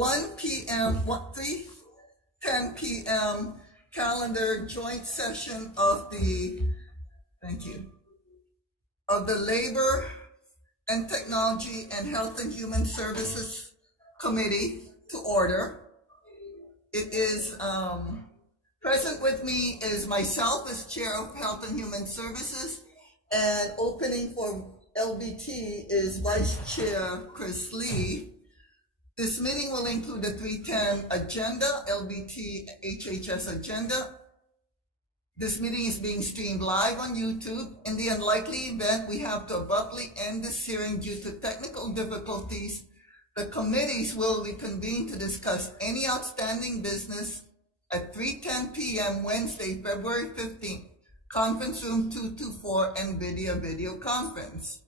1 p.m., 3:10 p.m. calendar joint session of the, of the Labor and Technology and Health and Human Services Committee to order. It is, present with me is myself as Chair of Health and Human Services, and opening for LBT is Vice Chair Chris Lee. This meeting will include the 310 agenda, LBT-HHS agenda. This meeting is being streamed live on YouTube. In the unlikely event we have to abruptly end this hearing due to technical difficulties, the committees will reconvene to discuss any outstanding business at 3:10 p.m. Wednesday, February 15th, conference room 224, NVIDIA video conference.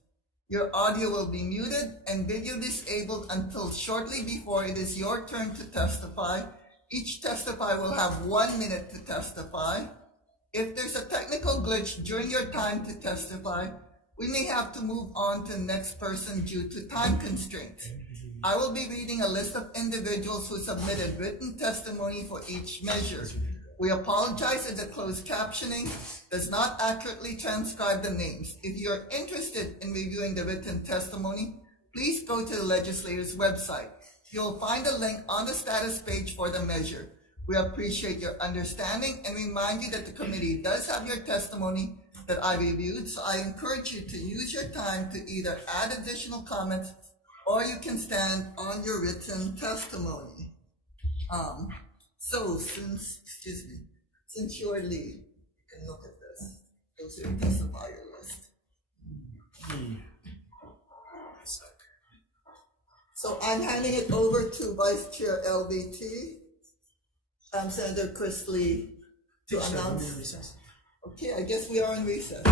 Your audio will be muted and video disabled until shortly before it is your turn to testify. Each testifier will have 1 minute to testify. If there's a technical glitch during your time to testify, we may have to move on to the next person due to time constraints. I will be reading a list of individuals who submitted written testimony for each measure. We apologize if the closed captioning does not accurately transcribe the names. If you are interested in reviewing the written testimony, please go to the legislator's website. You'll find a link on the status page for the measure. We appreciate your understanding and remind you that the committee does have your testimony that I reviewed, so I encourage you to use your time to either add additional comments or you can stand on your written testimony. So since you're lead, you can look at this. Go to your testifier list. So I'm handing it over to Vice Chair LBT. Senator Chris Lee to announce. Okay, I guess we are in recess.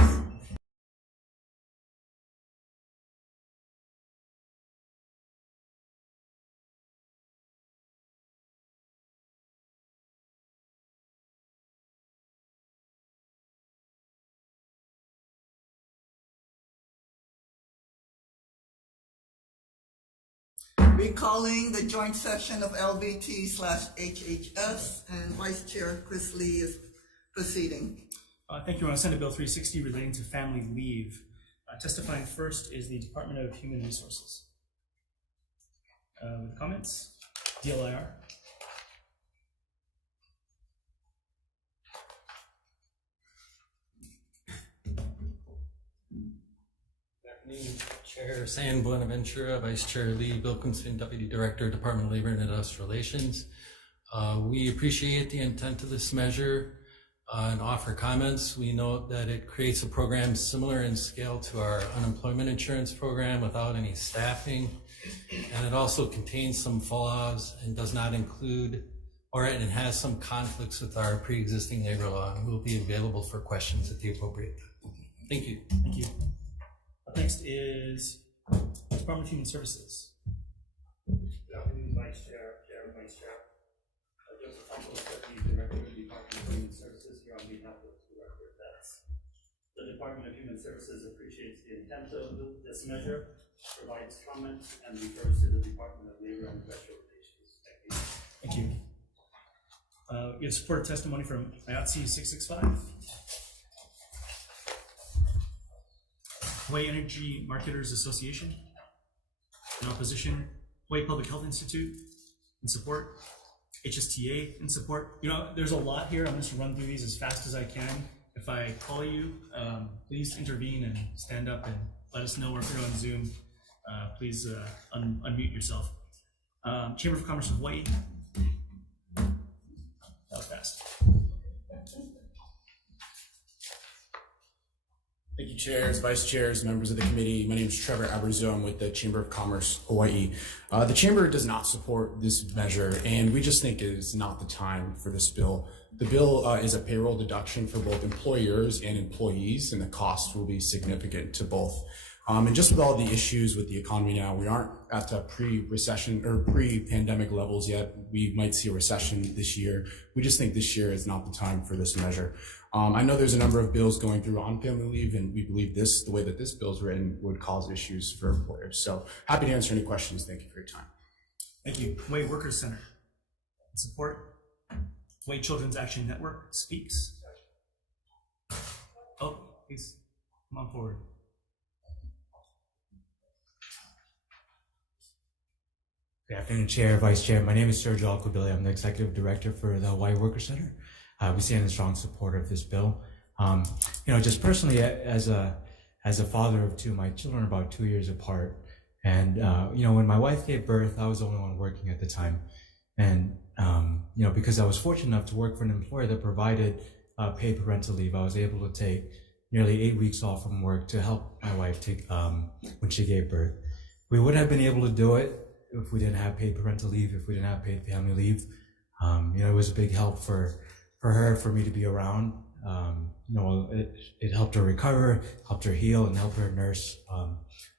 Recalling the joint session of LBT/HHS, and Vice Chair Chris Lee is proceeding. Thank you. I want to Senate Bill 360 relating to family leave. Testifying first is the Department of Human Resources. With comments, DLIR. Chair San Buenaventura, Vice Chair Lee, Bill Kunzfin, Deputy Director, Department of Labor and Industrial Relations. We appreciate the intent of this measure and offer comments. We note that it creates a program similar in scale to our unemployment insurance program without any staffing. And it also contains some flaws and does not include, or it has some conflicts with our pre-existing labor law, and will be available for questions at the appropriate time. Thank you. Thank you. Next is Department of Human Services. Good afternoon, Vice Chair, Vice Chair. Joseph Campos, Deputy Director of the Department of Human Services, here on behalf of the record that the Department of Human Services appreciates the intent of this measure, provides comments, and refers to the Department of Labor and Industrial Relations. Thank you. Thank you. We have supported testimony from IATSE 665. Hawai'i Energy Marketers Association. In opposition, Hawai'i Public Health Institute in support, HSTA in support. You know, there's a lot here. I'm just gonna run through these as fast as I can. If I call you, please intervene and stand up and let us know, or if you're on Zoom, please unmute yourself. Chamber of Commerce of Hawaii. That was fast. Thank you, chairs, vice chairs, members of the committee. My name is Trevor Aberzo. I'm with the Chamber of Commerce, Hawaii. The Chamber does not support this measure, and we just think it is not the time for this bill. The bill is a payroll deduction for both employers and employees, and the cost will be significant to both. And just with all the issues with the economy now, we aren't at the pre-recession or pre-pandemic levels yet. We might see a recession this year. We just think this year is not the time for this measure. I know there's a number of bills going through on family leave, and we believe this, the way that this bill is written, would cause issues for employers. So happy to answer any questions. Thank you for your time. Thank you. Hawaii Workers Center and support. Hawaii Children's Action Network speaks. Oh, please come on forward. Good afternoon, Chair, Vice Chair. My name is Sergio Alcobili. I'm the Executive Director for the Hawaii Workers Center. We stand in strong support of this bill. Just personally, as a father of two, my children are about 2 years apart. And, when my wife gave birth, I was the only one working at the time. And, because I was fortunate enough to work for an employer that provided paid parental leave, I was able to take nearly 8 weeks off from work to help my wife take when she gave birth. We would have been able to do it if we didn't have paid parental leave, if we didn't have paid family leave. It was a big help for her, for me to be around. It helped her recover, helped her heal, and helped her nurse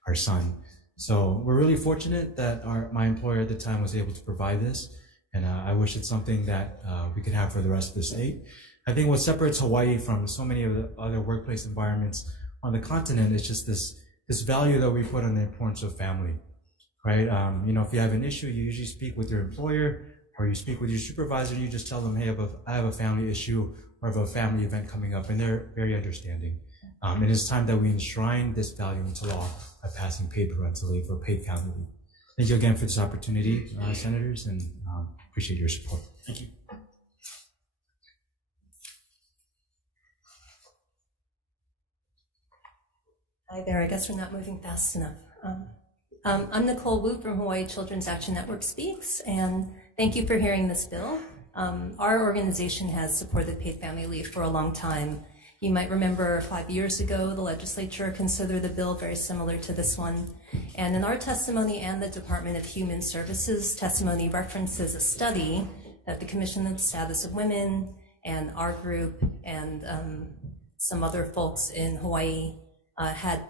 our son. So we're really fortunate that my employer at the time was able to provide this, and I wish it's something that we could have for the rest of the state. I think what separates Hawaii from so many of the other workplace environments on the continent is just this value that we put on the importance of family. Right? If you have an issue, you usually speak with your employer or you speak with your supervisor, and you just tell them, hey, I have a family issue or I have a family event coming up, and they're very understanding. And it's time that we enshrine this value into law by passing paid parental leave or paid family leave. Thank you again for this opportunity, Senators, and appreciate your support. Thank you. Hi there, I guess we're not moving fast enough. I'm Nicole Wu from Hawaii Children's Action Network Speaks, and thank you for hearing this bill. Our organization has supported paid family leave for a long time. You might remember 5 years ago, the legislature considered a bill very similar to this one. And in our testimony and the Department of Human Services testimony references a study that the Commission on the Status of Women and our group and some other folks in Hawaii had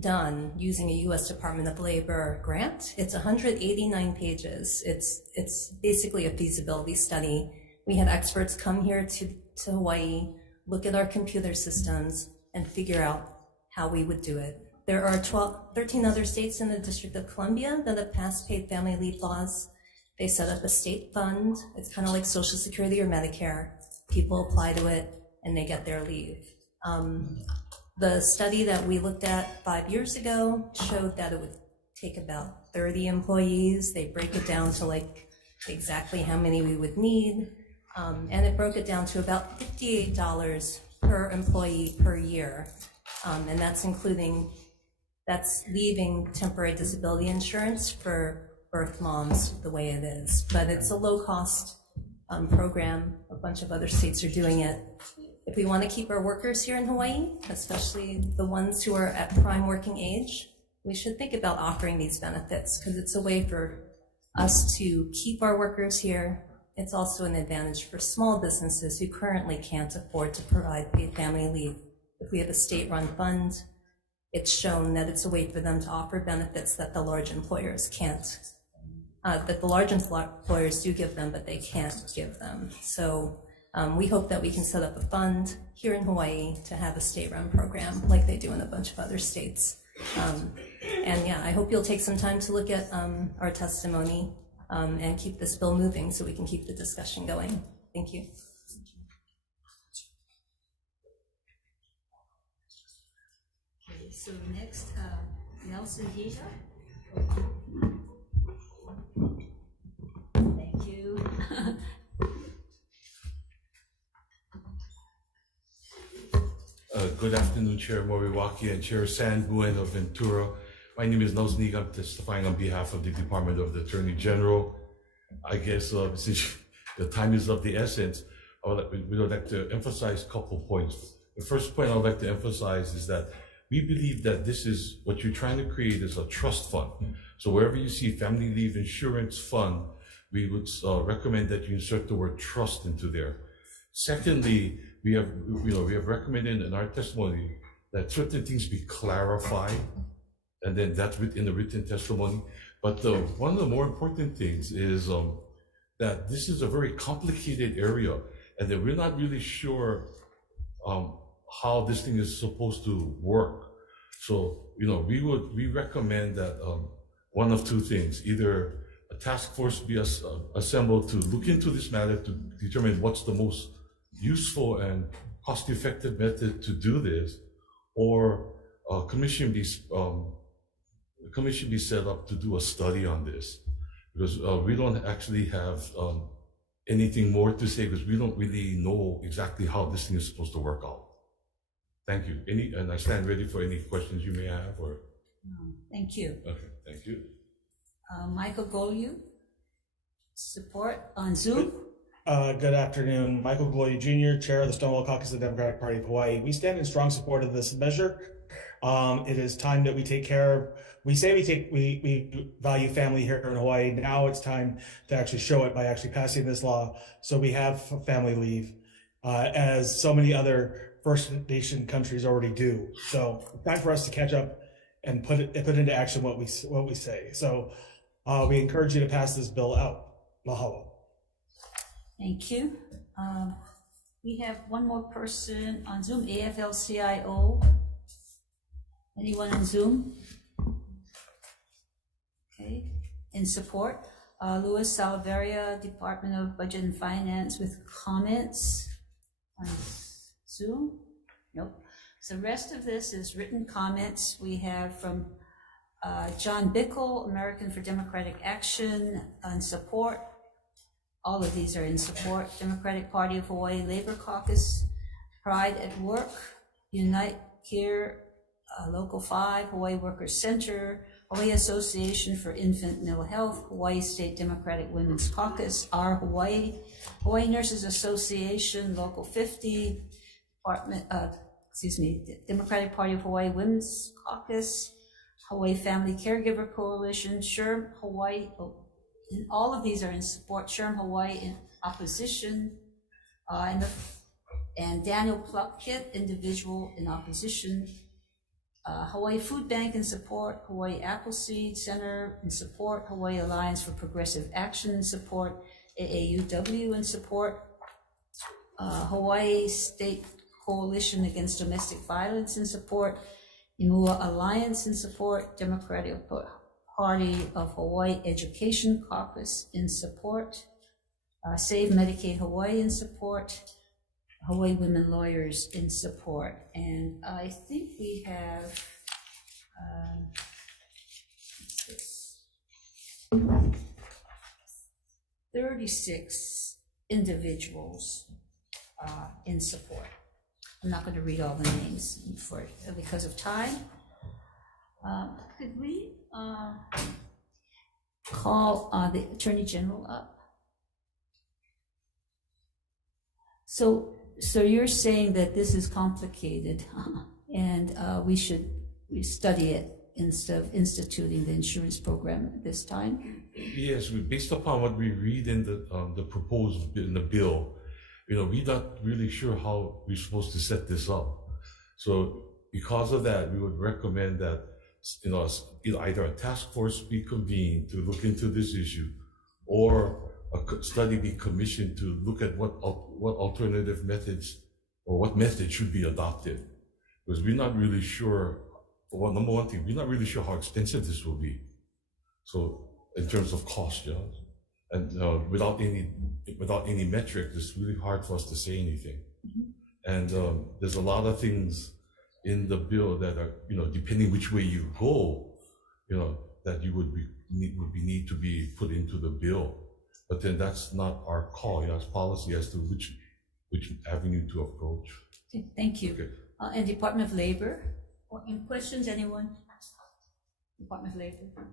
done using a U.S. Department of Labor grant. It's 189 pages. It's basically a feasibility study. We had experts come here to Hawaii, look at our computer systems, and figure out how we would do it. There are 13 other states in the District of Columbia that have passed paid family leave laws. They set up a state fund. It's kind of like Social Security or Medicare. People apply to it and they get their leave. The study that we looked at 5 years ago showed that it would take about 30 employees. They break it down to like exactly how many we would need. And it broke it down to about $58 per employee per year. And that's leaving temporary disability insurance for birth moms the way it is. But it's a low cost program. A bunch of other states are doing it. If we want to keep our workers here in Hawaii, especially the ones who are at prime working age, we should think about offering these benefits because it's a way for us to keep our workers here. It's also an advantage for small businesses who currently can't afford to provide paid family leave. If we have a state-run fund, it's shown that it's a way for them to offer benefits that the large employers can't, that the large employers do give them, but they can't give them. So we hope that we can set up a fund here in Hawaii to have a state-run program like they do in a bunch of other states. And yeah, I hope you'll take some time to look at our testimony and keep this bill moving so we can keep the discussion going. Thank you. Okay, so next, Nelson Gija. Thank you. Good afternoon, Chair Moriwaki and Chair San Buenaventura. My name is Nosnig. I'm testifying on behalf of the Department of the Attorney General. I guess since the time is of the essence, we would like to emphasize a couple points. The first point I would like to emphasize is that we believe that this is what you're trying to create is a trust fund. So wherever you see family leave insurance fund, we would recommend that you insert the word trust into there. Secondly, we have recommended in our testimony that certain things be clarified, and then that's within the written testimony. But one of the more important things is that this is a very complicated area, and that we're not really sure how this thing is supposed to work. So we recommend that one of two things: either a task force be assembled to look into this matter to determine what's the most useful and cost-effective method to do this, or a commission be set up to do a study on this, because we don't actually have anything more to say, because we don't really know exactly how this thing is supposed to work out. Thank you. And I stand ready for any questions you may have. Or Thank you. okay, thank you. Michael Golu, support on Zoom. Good afternoon. Michael Gloy Jr., Chair of the Stonewall Caucus of the Democratic Party of Hawaii. We stand in strong support of this measure. It is time that we take care of, we value family here in Hawaii. Now it's time to actually show it by actually passing this law. So we have family leave, as so many other First Nation countries already do. So it's time for us to catch up and put into action what we say. So we encourage you to pass this bill out. Mahalo. Thank you. We have one more person on Zoom, AFL-CIO. Anyone on Zoom? Okay, in support. Louis Salaveria, Department of Budget and Finance, with comments on Zoom? Nope. So the rest of this is written comments. We have from John Bickle, American for Democratic Action, on support. All of these are in support. Democratic Party of Hawaii Labor Caucus, Pride at Work, Unite Here, Local 5, Hawaii Workers Center, Hawaii Association for Infant Mental Health, Hawaii State Democratic Women's Caucus, Our Hawaii, Hawaii Nurses Association, Local 50, Democratic Party of Hawaii Women's Caucus, Hawaii Family Caregiver Coalition, SHRM Hawaii, and all of these are in support. SHRM Hawaii in opposition, and Daniel Pluckett, individual, in opposition. Hawaii Food Bank in support, Hawaii Appleseed Center in support, Hawaii Alliance for Progressive Action in support, AAUW in support, Hawaii State Coalition Against Domestic Violence in support, Imua Alliance in support, Democratic Party of Hawaii Education Caucus in support, Save Medicaid Hawaii in support, Hawaii Women Lawyers in support. And I think we have 36 individuals in support. I'm not going to read all the names because of time. Could we call the Attorney General up? So you're saying that this is complicated, and we should study it instead of instituting the insurance program at this time? Yes, based upon what we read in the proposed in the bill, we're not really sure how we're supposed to set this up. So because of that, we would recommend that either a task force be convened to look into this issue, or a study be commissioned to look at what alternative methods or what method should be adopted. Because we're not really sure, well, number one thing, we're not really sure how expensive this will be. So in terms of cost, and without any metric, it's really hard for us to say anything. Mm-hmm. And there's a lot of things in the bill that are, depending which way you go, that you would need to be put into the bill. But then that's not our call. It's policy as to which avenue to approach. Okay, thank you. Okay. And Department of Labor, any questions, anyone? Department of Labor.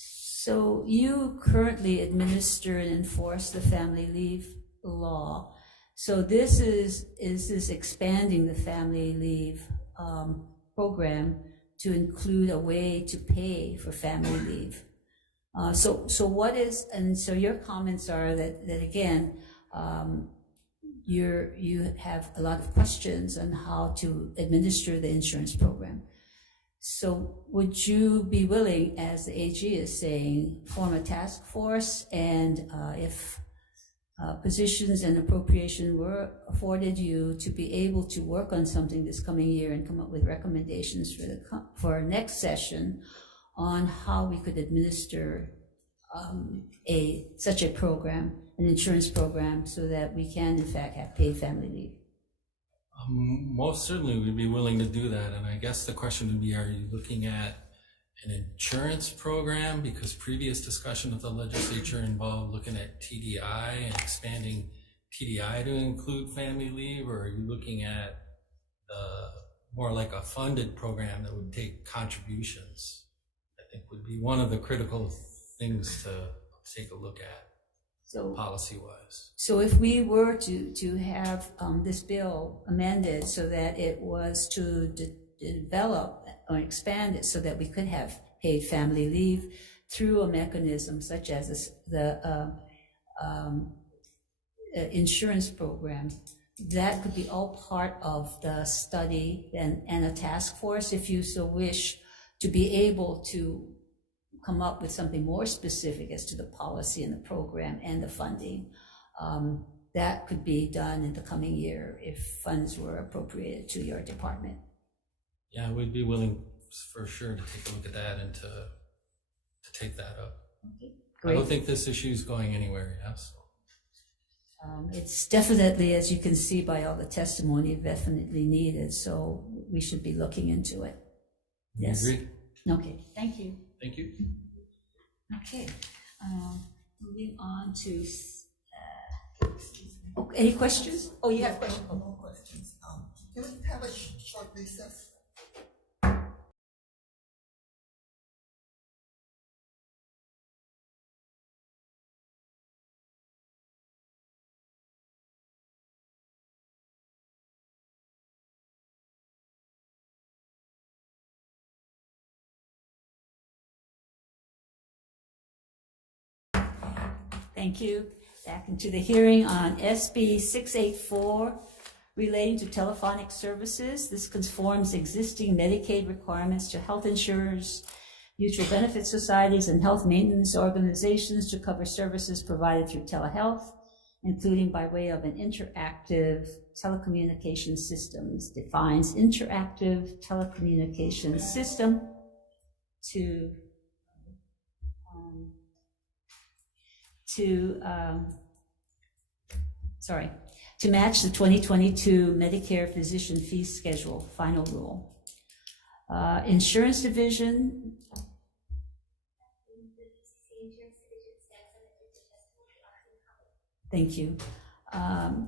So you currently administer and enforce the family leave law. So this is expanding the family leave program to include a way to pay for family leave. So what is, and so your comments are that again, you have a lot of questions on how to administer the insurance program. So would you be willing, as the AG is saying, form a task force, and if positions and appropriation were afforded you to be able to work on something this coming year and come up with recommendations for our next session on how we could administer such a program, an insurance program, so that we can in fact have paid family leave. Most certainly we'd be willing to do that. And I guess the question would be, are you looking at an insurance program? Because previous discussion of the legislature involved looking at TDI and expanding TDI to include family leave, or are you looking at more like a funded program that would take contributions? I think would be one of the critical things to take a look at. So policy-wise. So if we were to have this bill amended so that it was to develop or expand it so that we could have paid family leave through a mechanism such as the insurance program, that could be all part of the study and a task force, if you so wish, to be able to come up with something more specific as to the policy and the program and the funding. That could be done in the coming year if funds were appropriated to your department. Yeah, we'd be willing for sure to take a look at that and to take that up. Okay, I don't think this issue is going anywhere. Yeah, so. It's definitely, as you can see by all the testimony, definitely needed. So we should be looking into it. Yes. Agreed. Okay. Thank you. Thank you. Okay. Moving on to. Any questions? Oh, you have questions. No questions. Can we have a short recess? Thank you. Back into the hearing on SB 684 relating to telephonic services. This conforms existing Medicaid requirements to health insurers, mutual benefit societies, and health maintenance organizations to cover services provided through telehealth, including by way of an interactive telecommunications systems. Defines interactive telecommunications system to match the 2022 Medicare physician fee schedule final rule. Insurance division. Thank you.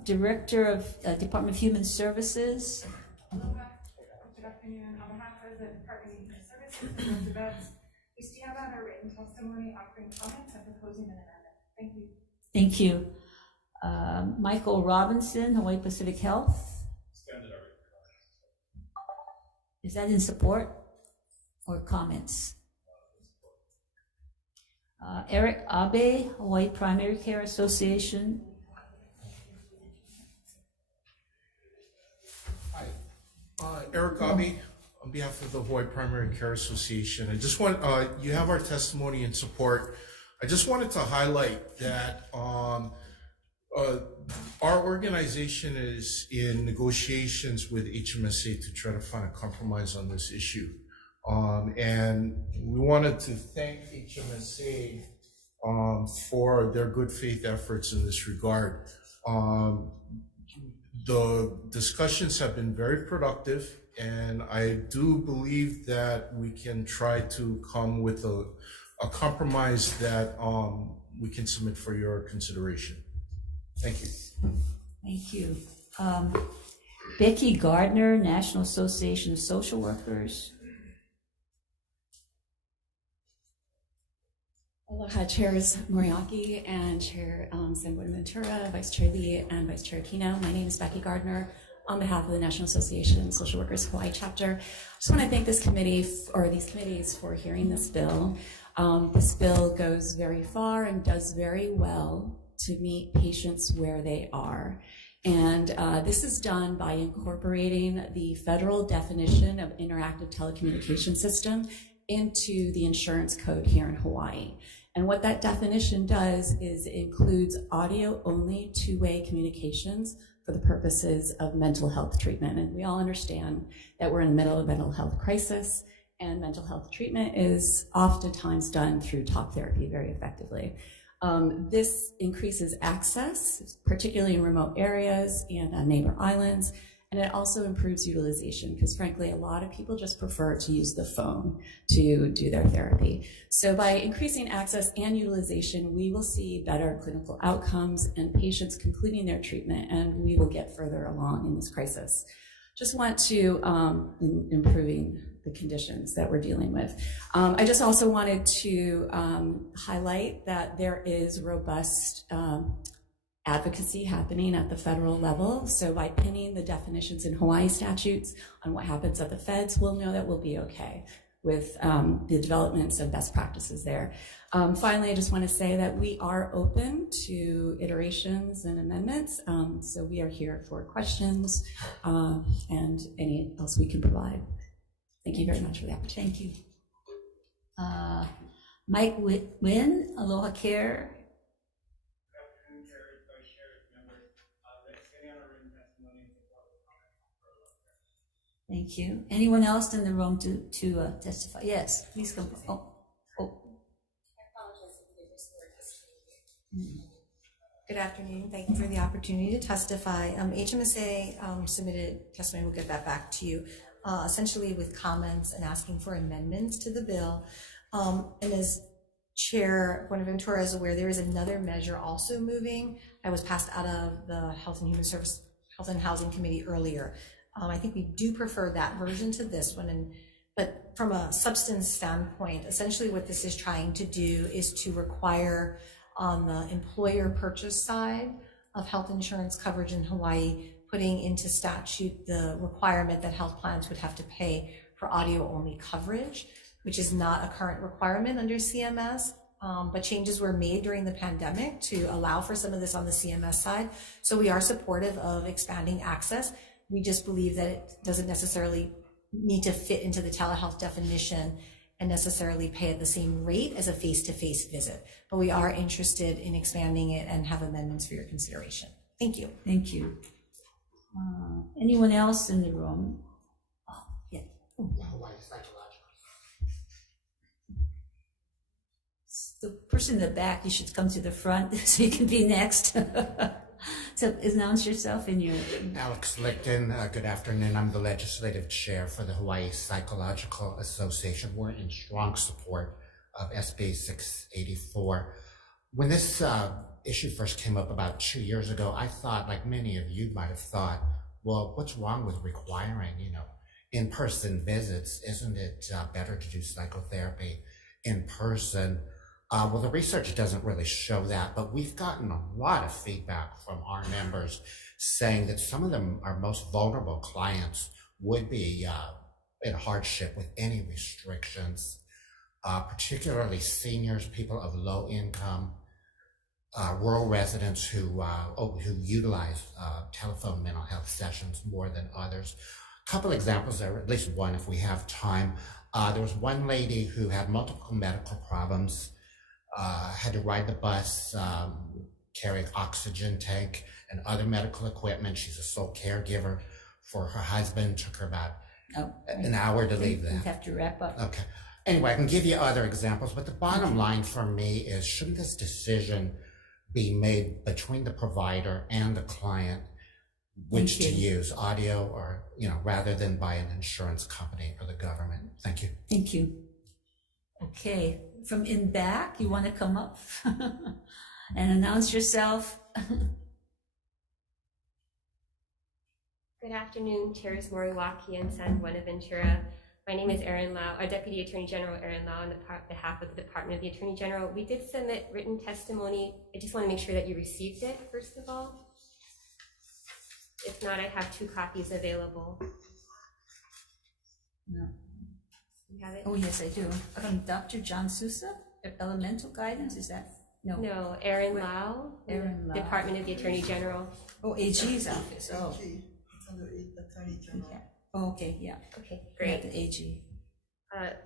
Director of Department of Human Services. Good afternoon. On behalf of the Department of Human Services and residents, we stand on our written testimony offering comments and proposing an amendment. Thank you. Thank you. Michael Robinson, Hawaii Pacific Health. Is that in support or comments? Eric Abe, Hawaii Primary Care Association. Hi, Eric Abe, on behalf of the Hawaii Primary Care Association. I just want, you have our testimony in support. I just wanted to highlight that our organization is in negotiations with HMSA to try to find a compromise on this issue. And we wanted to thank HMSA for their good faith efforts in this regard. The discussions have been very productive, and I do believe that we can try to come with a compromise that we can submit for your consideration. Thank you. Thank you. Becky Gardner, National Association of Social Workers. Aloha, Chairs Moriaki and Chair San Buenaventura, Vice Chair Lee, and Vice Chair Aquino. My name is Becky Gardner on behalf of the National Association of Social Workers Hawaii chapter. I just want to thank this committee or these committees for hearing this bill. This bill goes very far and does very well to meet patients where they are. And this is done by incorporating the federal definition of interactive telecommunication system into the insurance code here in Hawaii. And what that definition does is it includes audio-only two-way communications for the purposes of mental health treatment. And we all understand that we're in the middle of a mental health crisis, and mental health treatment is oftentimes done through talk therapy very effectively. This increases access, particularly in remote areas and on neighbor islands, and it also improves utilization because frankly, a lot of people just prefer to use the phone to do their therapy. So by increasing access and utilization, we will see better clinical outcomes and patients concluding their treatment, and we will get further along in this crisis. Just want to, improving the conditions that we're dealing with. I just also wanted to highlight that there is robust advocacy happening at the federal level. So by pinning the definitions in Hawaii statutes on what happens at the feds, we'll know that we'll be okay with the developments of best practices there. Finally, I just want to say that we are open to iterations and amendments. So we are here for questions and any else we can provide. Thank you very much for the opportunity. Thank you. Mike Wynn, Aloha Care. Thank you. Anyone else in the room to testify? Yes, please come. Oh. Good afternoon. Thank you for the opportunity to testify. HMSA submitted testimony. We'll get that back to you. Essentially with comments and asking for amendments to the bill. And as Chair Buenaventura is aware, there is another measure also moving. I was passed out of the Health and Housing Committee earlier. I think we do prefer that version to this one. But from a substance standpoint, essentially what this is trying to do is to require on the employer purchase side of health insurance coverage in Hawaii, putting into statute the requirement that health plans would have to pay for audio only coverage, which is not a current requirement under CMS, but changes were made during the pandemic to allow for some of this on the CMS side. So we are supportive of expanding access. We just believe that it doesn't necessarily need to fit into the telehealth definition and necessarily pay at the same rate as a face-to-face visit. But we are interested in expanding it and have amendments for your consideration. Thank you. Thank you. Anyone else in the room? Oh, yeah. The person in the back, you should come to the front so you can be next. So announce yourself in your... Alex Lichten, good afternoon. I'm the legislative chair for the Hawaii Psychological Association. We're in strong support of SB 684. When this issue first came up about 2 years ago, I thought, like many of you might have thought, well, what's wrong with requiring, in-person visits? Isn't it better to do psychotherapy in person? Well, the research doesn't really show that, but we've gotten a lot of feedback from our members saying that some of them, our most vulnerable clients, would be in hardship with any restrictions, particularly seniors, people of low income, rural residents who utilize telephone mental health sessions more than others. A couple examples there, at least one if we have time. There was one lady who had multiple medical problems, had to ride the bus, carry an oxygen tank and other medical equipment. She's a sole caregiver for her husband. Took her about an hour to leave that. You have to wrap up. Okay. Anyway, I can give you other examples, but the bottom line for me is, shouldn't this decision be made between the provider and the client, which to use, audio or, rather than by an insurance company or the government? Thank you. Thank you. Okay, from in back, you want to come up and announce yourself? Good afternoon, Chairs Moriwaki and San Buenaventura. My name is Erin Lau, Deputy Attorney General Erin Lau on behalf of the Department of the Attorney General. We did submit written testimony. I just want to make sure that you received it, first of all. If not, I have 2 copies available. No. You have it? Oh, yes, I do. From Dr. John Sousa, Elemental Guidance, is that? No. No, Erin Lau, Erin Lau. Department of the Attorney General. Oh, AG's office. Oh. It's under Attorney General. Yeah. Oh, okay, yeah. Okay, We have great. the AG.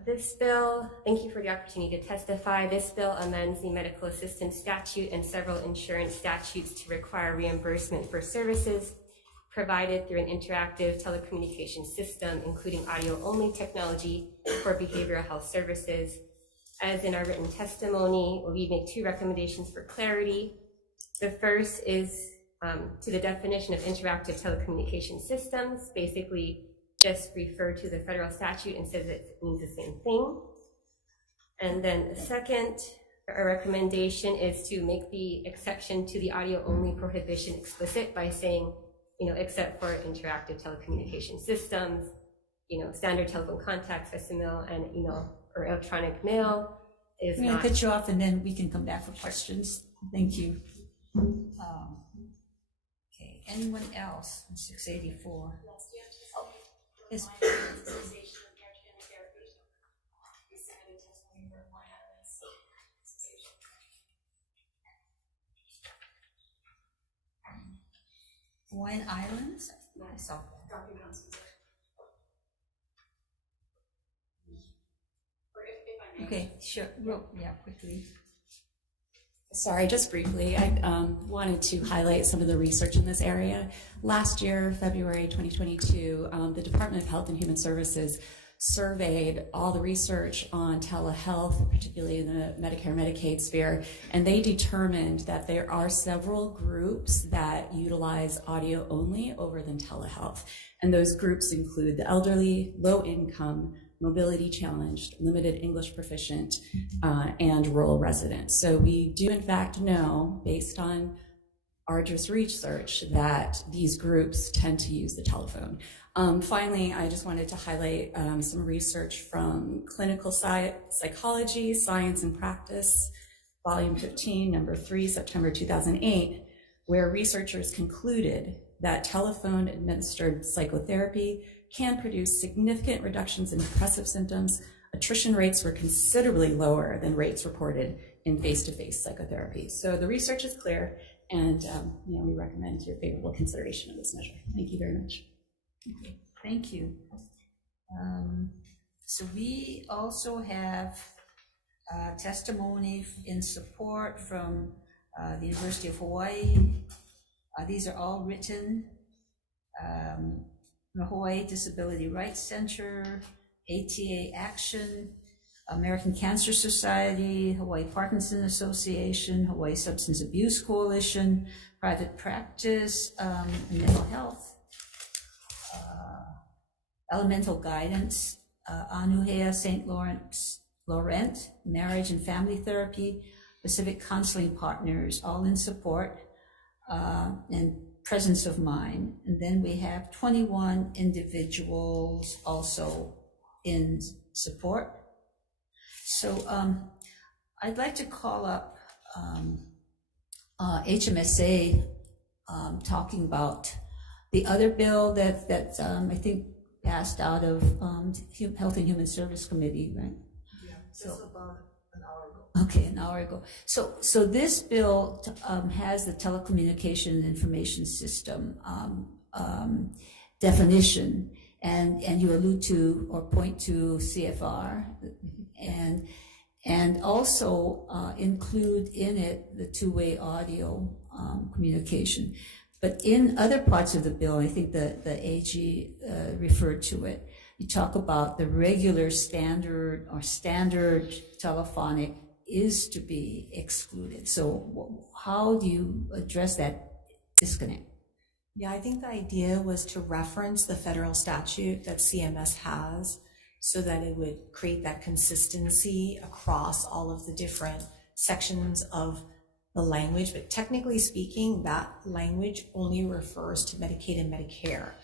This bill, thank you for the opportunity to testify. This bill amends the medical assistance statute and several insurance statutes to require reimbursement for services provided through an interactive telecommunication system, including audio-only technology for behavioral health services. As in our written testimony, we make two recommendations for clarity. The first is to the definition of interactive telecommunication systems, basically just refer to the federal statute and says it means the same thing. And then the second recommendation is to make the exception to the audio-only prohibition explicit by saying, except for interactive telecommunication systems, standard telephone contacts, SML, and email or electronic mail is I'm not. going to cut you off and then we can come back for questions. Thank you. Okay, anyone else on 684? Yes. Hawaiian Islands? I saw that. Okay, sure. Yeah, quickly. Sorry, just briefly, I wanted to highlight some of the research in this area. Last year, February 2022, the Department of Health and Human Services surveyed all the research on telehealth, particularly in the Medicare Medicaid sphere, and they determined that there are several groups that utilize audio only over than telehealth. And those groups include the elderly, low income, mobility challenged, limited English proficient, and rural residents. So we do in fact know, based on arduous research, that these groups tend to use the telephone. Finally, I just wanted to highlight some research from Clinical Psychology, Science and Practice, Volume 15, Number 3, September 2008, where researchers concluded that telephone administered psychotherapy can produce significant reductions in depressive symptoms. Attrition rates were considerably lower than rates reported in face-to-face psychotherapy. So the research is clear, and we recommend your favorable consideration of this measure. Thank you very much. Okay, thank you. So we also have testimony in support from the University of Hawaii. These are all written. The Hawaii Disability Rights Center, ATA Action, American Cancer Society, Hawaii Parkinson Association, Hawaii Substance Abuse Coalition, Private Practice, Mental Health, Elemental Guidance, Anuhea St. Laurent, Marriage and Family Therapy, Pacific Counseling Partners, all in support, and Presence of Mind. And then we have 21 individuals also in support. So I'd like to call up HMSA talking about the other bill that I think passed out of Health and Human Service Committee, right? Yeah, just about an hour ago. Okay, an hour ago. So this bill has the telecommunications information system definition, and you allude to or point to CFR, and also include in it the two-way audio communication. But in other parts of the bill, I think the AG referred to it, you talk about the regular standard or standard telephonic is to be excluded. So how do you address that disconnect? Yeah, I think the idea was to reference the federal statute that CMS has so that it would create that consistency across all of the different sections of the language. But technically speaking, that language only refers to Medicaid and Medicare.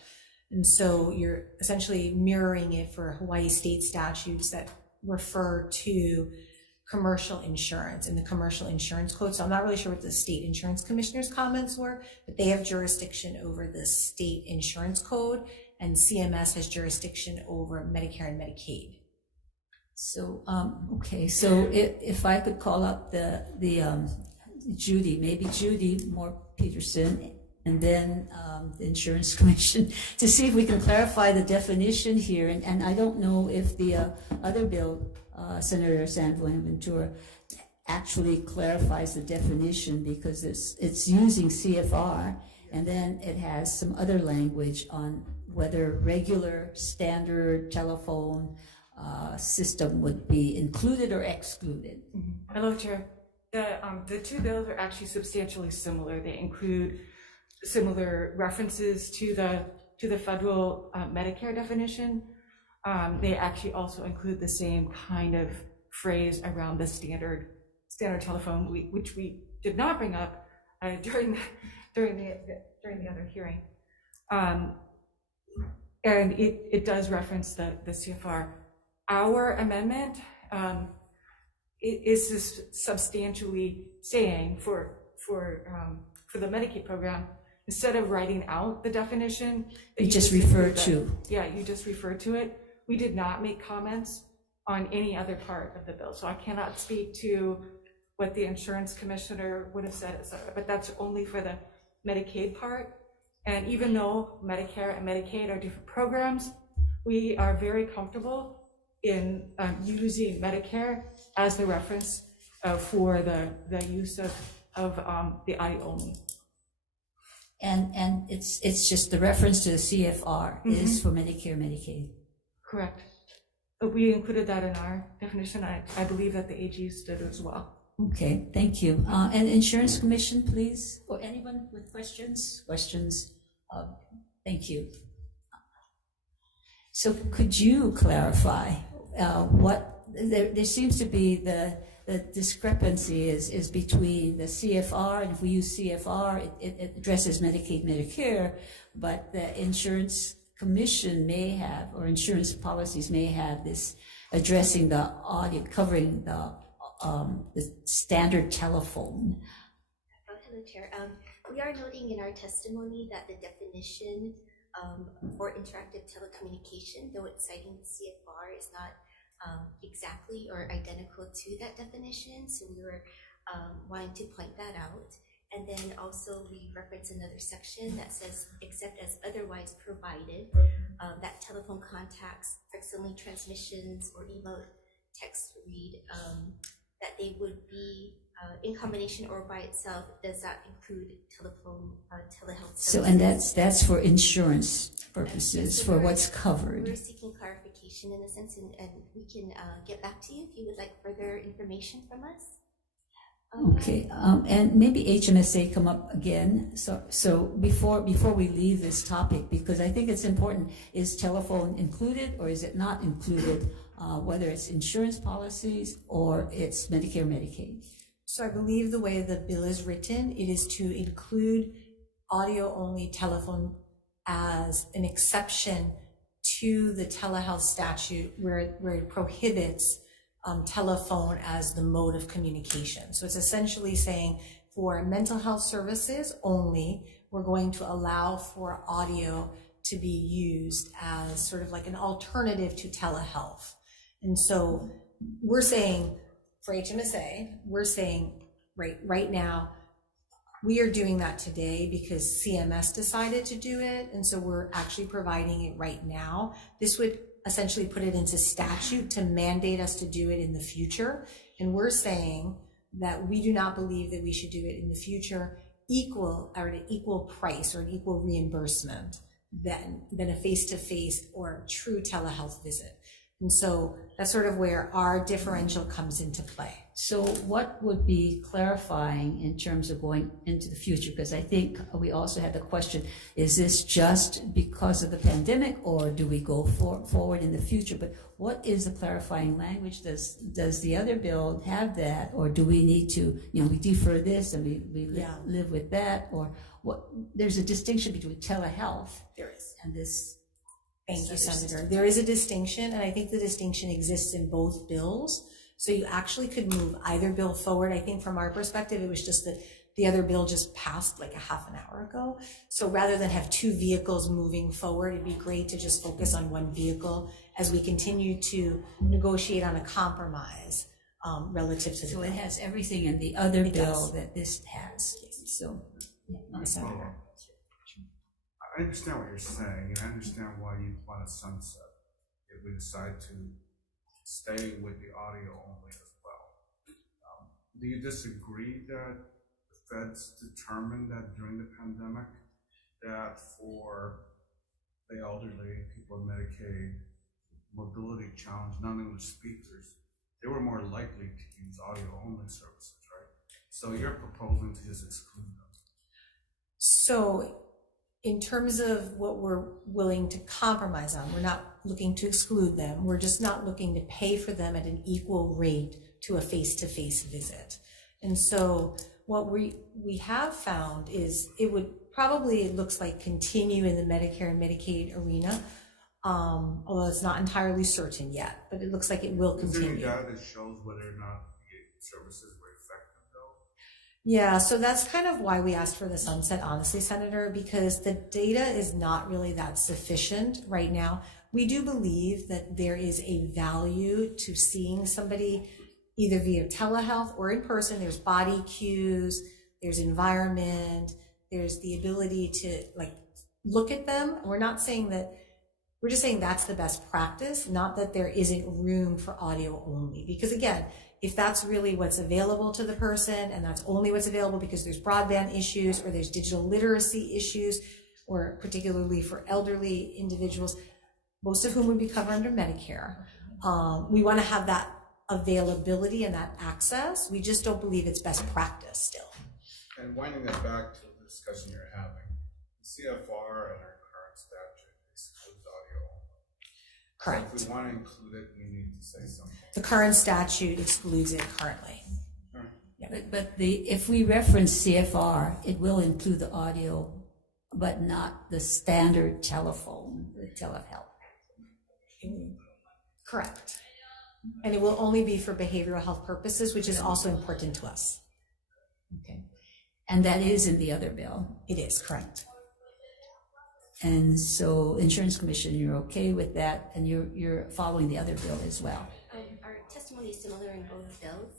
And so you're essentially mirroring it for Hawaii state statutes that refer to commercial insurance in the commercial insurance code. So I'm not really sure what the state insurance commissioner's comments were, but they have jurisdiction over the state insurance code, and CMS has jurisdiction over Medicare and Medicaid. So, okay, so if I could call up the Judy, maybe Judy Moore Peterson, and then the Insurance Commission to see if we can clarify the definition here. And I don't know if the other bill, Senator San Buenaventura, actually clarifies the definition, because it's using CFR, and then it has some other language on whether regular standard telephone system would be included or excluded. Hello, Chair. The two bills are actually substantially similar. They include similar references to the federal Medicare definition. They actually also include the same kind of phrase around the standard telephone, which we did not bring up during the other hearing. And it does reference the CFR. Our amendment is just substantially saying for the Medicaid program, instead of writing out the definition, You just refer to. Yeah, you just refer to it. We did not make comments on any other part of the bill, so I cannot speak to what the insurance commissioner would have said, but that's only for the Medicaid part. And even though Medicare and Medicaid are different programs, we are very comfortable in using Medicare as the reference for the use of the audio only. And it's just the reference to the CFR is for Medicare, Medicaid. Correct. But we included that in our definition. I believe that the AGs did as well. Okay, thank you. And Insurance Commission, please, or anyone with questions? Thank you. So could you clarify what there seems to be the discrepancy is between the CFR, and if we use CFR, it addresses Medicaid, Medicare, but the Insurance Commission may have, or insurance policies may have this addressing the audio, covering the standard telephone. Hello, Chair. We are noting in our testimony that the definition for interactive telecommunication, though it's citing the CFR, is not exactly or identical to that definition. So we were wanting to point that out. And then also we reference another section that says, except as otherwise provided, that telephone contacts, text-only transmissions, or email text read, that they would be in combination or by itself, does that include telephone, telehealth services? So, and that's for insurance purposes, for what's covered. We're seeking clarification in a sense, and we can get back to you if you would like further information from us. Okay, and maybe HMSA come up again. So before we leave this topic, because I think it's important, is telephone included or is it not included, whether it's insurance policies or it's Medicare, Medicaid? So I believe the way the bill is written, it is to include audio-only telephone as an exception to the telehealth statute where it prohibits telephone as the mode of communication. So it's essentially saying for mental health services only, we're going to allow for audio to be used as sort of like an alternative to telehealth. And so we're saying for HMSA, we're saying right now, we are doing that today because CMS decided to do it. And so we're actually providing it right now. This would essentially put it into statute to mandate us to do it in the future. And we're saying that we do not believe that we should do it in the future at an equal price or an equal reimbursement than a face-to-face or true telehealth visit. And so that's sort of where our differential comes into play. So what would be clarifying in terms of going into the future? Because I think we also had the question, is this just because of the pandemic or do we go forward in the future? But what is the clarifying language? Does the other bill have that? Or do we need to, we defer this and we live with that? Or what? There's a distinction between telehealth and this. Thank you, Senator. There is a distinction, and I think the distinction exists in both bills. So you actually could move either bill forward. I think from our perspective, it was just that the other bill just passed like a half an hour ago. So rather than have two vehicles moving forward, it'd be great to just focus on one vehicle as we continue to negotiate on a compromise relative to the bill. So it has everything in the other bill that this has. So, Senator. I understand what you're saying, and I understand why you want to sunset if we decide to stay with the audio only as well. Do you disagree that the feds determined that during the pandemic that for the elderly, people with Medicaid, mobility challenge, non-English speakers, they were more likely to use audio only services, right? So you're proposing to just exclude them. So in terms of what we're willing to compromise on, we're not looking to exclude them. We're just not looking to pay for them at an equal rate to a face-to-face visit. And so what we have found is it would probably, it looks like, continue in the Medicare and Medicaid arena, although it's not entirely certain yet, but it looks like it will continue. Is there any data that shows whether or not the services were effective though? Yeah, so that's kind of why we asked for the sunset, honestly, Senator, because the data is not really that sufficient right now. We do believe that there is a value to seeing somebody either via telehealth or in person. There's body cues, there's environment, there's the ability to like look at them. We're not saying that, we're just saying that's the best practice, not that there isn't room for audio only. Because again, if that's really what's available to the person and that's only what's available because there's broadband issues or there's digital literacy issues, or particularly for elderly individuals, most of whom would be covered under Medicare, we want to have that availability and that access. We just don't believe it's best practice still. And winding that back to the discussion you're having, CFR and our current statute excludes audio only. Correct. So if we want to include it, we need to say something. The current statute excludes it currently. Yeah. But if we reference CFR, it will include the audio, but not the standard telephone, the telehealth. Correct. And it will only be for behavioral health purposes, which is also important to us. Okay. And that is in the other bill. It is, correct. And so Insurance Commission, you're okay with that, and you're following the other bill as well. Our testimony is similar in both bills.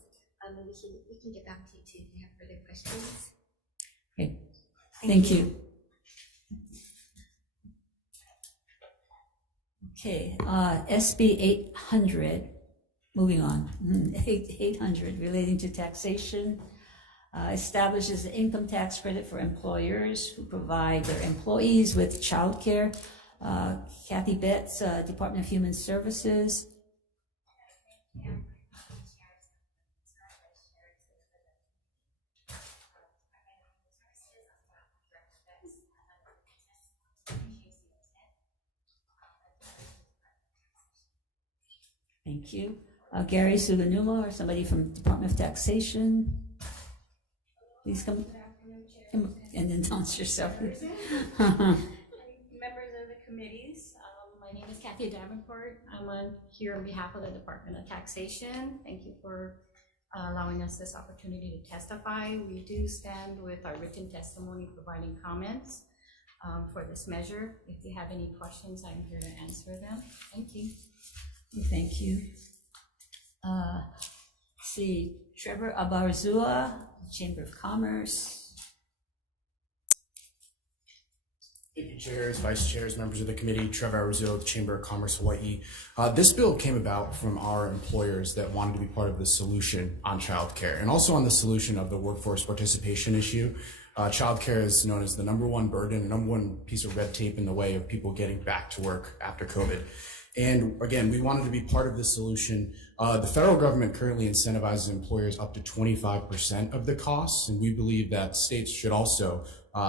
And we can get back to you too if you have further questions. Okay. Thank you. Okay, SB 800, moving on. 800 relating to taxation. Establishes an income tax credit for employers who provide their employees with childcare. Kathy Betts, Department of Human Services. Thank you. Gary Suganuma or somebody from Department of Taxation. Please come and announce yourself. Members of the committees, my name is Kathy Davenport. I'm here on behalf of the Department of Taxation. Thank you for allowing us this opportunity to testify. We do stand with our written testimony providing comments for this measure. If you have any questions, I'm here to answer them. Thank you. Thank you. See, Trevor Abarzua, Chamber of Commerce. Thank you, chairs, vice chairs, members of the committee. Trevor Abarzua, Chamber of Commerce, Hawaii. This bill came about from our employers that wanted to be part of the solution on childcare and also on the solution of the workforce participation issue. Childcare is known as the #1 burden, #1 piece of red tape in the way of people getting back to work after COVID. And again, we wanted to be part of the solution. The federal government currently incentivizes employers up to 25% of the costs, and we believe that states should also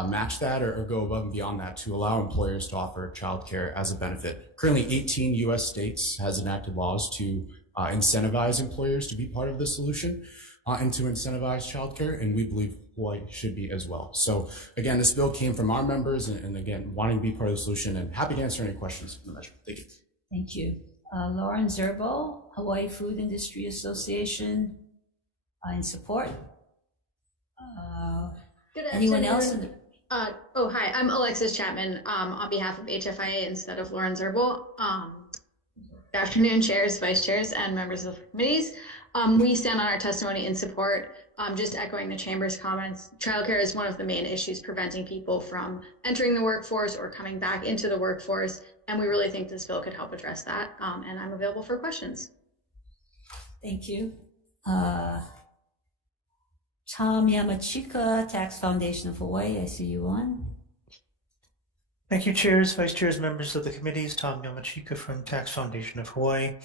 match that or go above and beyond that to allow employers to offer childcare as a benefit. Currently, 18 US states has enacted laws to incentivize employers to be part of the solution and to incentivize childcare, and we believe Hawaii should be as well. So again, this bill came from our members and again, wanting to be part of the solution, and happy to answer any questions on the measure. Thank you. Thank you. Lauren Zerbo, Hawaii Food Industry Association, in support. Good Anyone else? Hi, I'm Alexis Chapman on behalf of HFIA instead of Lauren Zerbo. Good afternoon, chairs, vice chairs, and members of the committees. We stand on our testimony in support Just echoing the Chamber's comments, childcare is one of the main issues preventing people from entering the workforce or coming back into the workforce, and we really think this bill could help address that, and I'm available for questions. Thank you. Tom Yamachika, Tax Foundation of Hawaii, I see you on. Thank you, chairs, vice chairs, members of the committees. Tom Yamachika from Tax Foundation of Hawaii.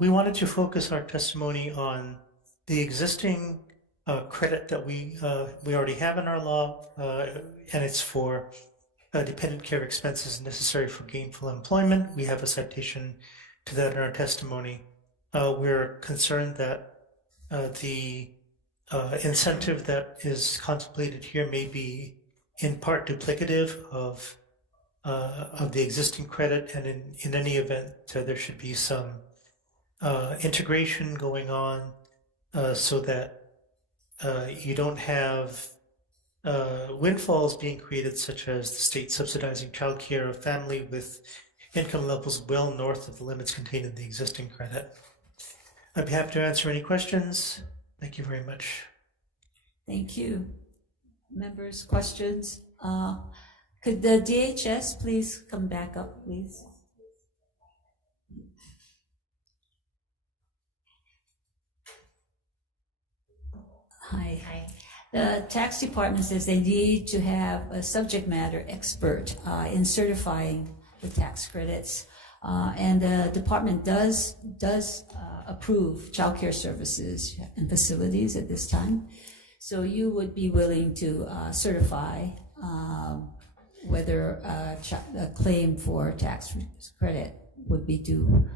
We wanted to focus our testimony on the existing credit that we already have in our law, and it's for dependent care expenses necessary for gainful employment. We have a citation to that in our testimony. We're concerned that the incentive that is contemplated here may be in part duplicative of the existing credit, and in any event, there should be some integration going on so that you don't have windfalls being created, such as the state subsidizing childcare of family with income levels well north of the limits contained in the existing credit. I'd be happy to answer any questions. Thank you very much. Thank you. Members, questions? Could the DHS please come back up, please? Hi. Hi. The tax department says they need to have a subject matter expert in certifying the tax credits. And the department does approve childcare services and facilities at this time. So you would be willing to certify whether a claim for tax credit would be due,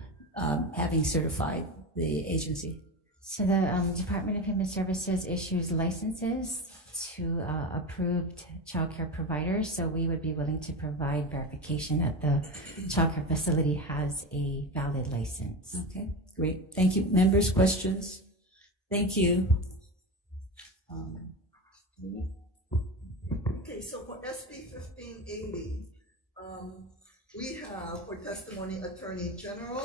having certified the agency. So the Department of Human Services issues licenses to approved childcare providers. So we would be willing to provide verification that the childcare facility has a valid license. Okay, great. Thank you. Members, questions? Thank you. Okay, so for SB 1580, we have for testimony Attorney General.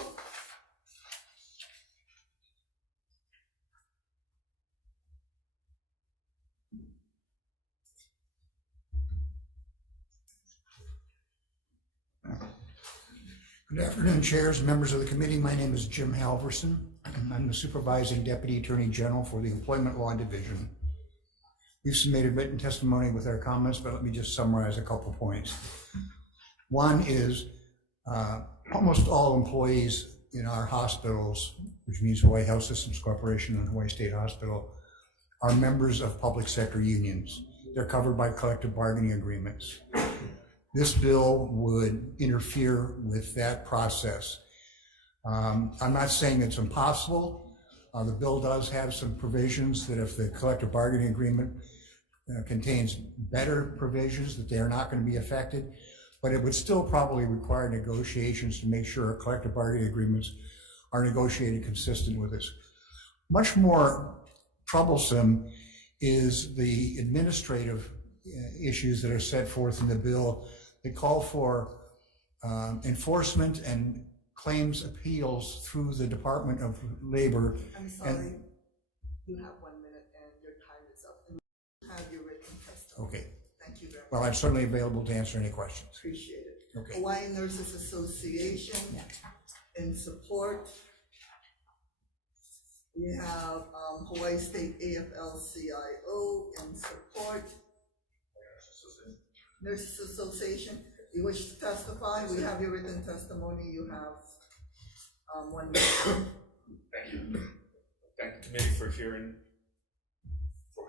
Good afternoon, chairs, members of the committee. My name is Jim Halverson. I'm the Supervising Deputy Attorney General for the Employment Law Division. We've submitted written testimony with our comments, but let me just summarize a couple points. One is almost all employees in our hospitals, which means Hawaii Health Systems Corporation and Hawaii State Hospital, are members of public sector unions. They're covered by collective bargaining agreements. This bill would interfere with that process. I'm not saying it's impossible. The bill does have some provisions that if the collective bargaining agreement contains better provisions, that they are not going to be affected, but it would still probably require negotiations to make sure collective bargaining agreements are negotiated consistent with this. Much more troublesome is the administrative issues that are set forth in the bill. They call for enforcement and claims appeals through the Department of Labor. I'm sorry, you have 1 minute and your time is up. And you have your written testimony. Okay. Thank you very much. Well, I'm certainly available to answer any questions. Appreciate it. Okay. Hawaii Nurses Association in support. We have Hawaii State AFL-CIO in support. Nurses Association, you wish to testify? We have your written testimony. You have 1 minute. Thank you. Thank the committee for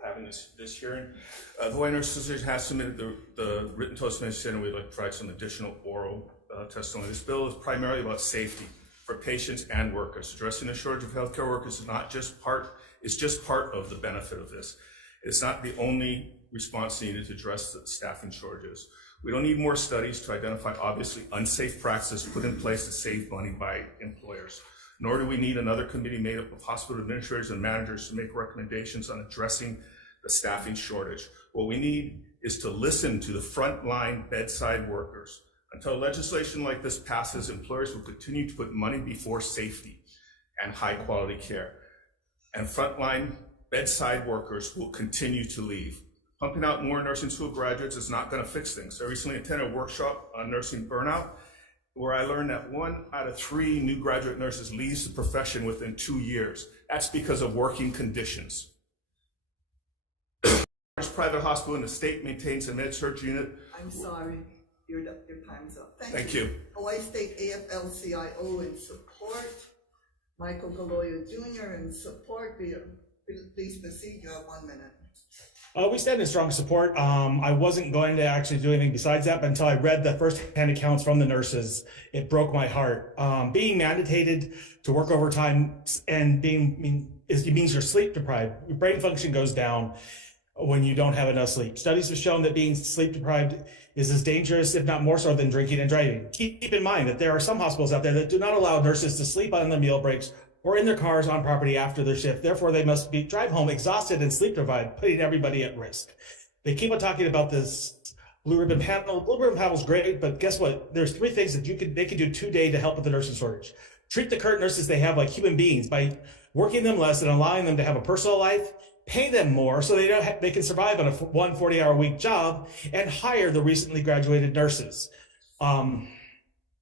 having this hearing. The Hawaii Nurses Association has submitted the written testimony, and we'd like to provide some additional oral testimony. This bill is primarily about safety for patients and workers. Addressing the shortage of healthcare workers is not just part, it's just part of the benefit of this. It's not the only response needed to address the staffing shortages. We don't need more studies to identify obviously unsafe practices put in place to save money by employers. Nor do we need another committee made up of hospital administrators and managers to make recommendations on addressing the staffing shortage. What we need is to listen to the frontline bedside workers. Until legislation like this passes, employers will continue to put money before safety and high quality care. And frontline bedside workers who will continue to leave. Pumping out more nursing school graduates is not going to fix things. I recently attended a workshop on nursing burnout, where I learned that 1 out of 3 new graduate nurses leaves the profession within 2 years. That's because of working conditions. Private hospital in the state maintains a med-surg unit. I'm sorry, your time's up. Thank you. Hawaii State AFL-CIO in support. Michael Galoya Jr. in support. Please proceed, you have 1 minute. We stand in strong support. I wasn't going to actually do anything besides that, but until I read the first-hand accounts from the nurses, it broke my heart. Being mandated to work overtime and it means you're sleep deprived. Your brain function goes down when you don't have enough sleep. Studies have shown that being sleep deprived is as dangerous, if not more so, than drinking and driving. Keep in mind that there are some hospitals out there that do not allow nurses to sleep on their meal breaks or in their cars on property after their shift. Therefore, they must drive home exhausted and sleep deprived, putting everybody at risk. They keep on talking about this blue ribbon panel. Blue ribbon panel is great, but guess what? There's 3 things that they can do today to help with the nursing shortage. Treat the current nurses they have like human beings by working them less and allowing them to have a personal life. Pay them more so they can survive on a 40-hour-a-week job, and hire the recently graduated nurses.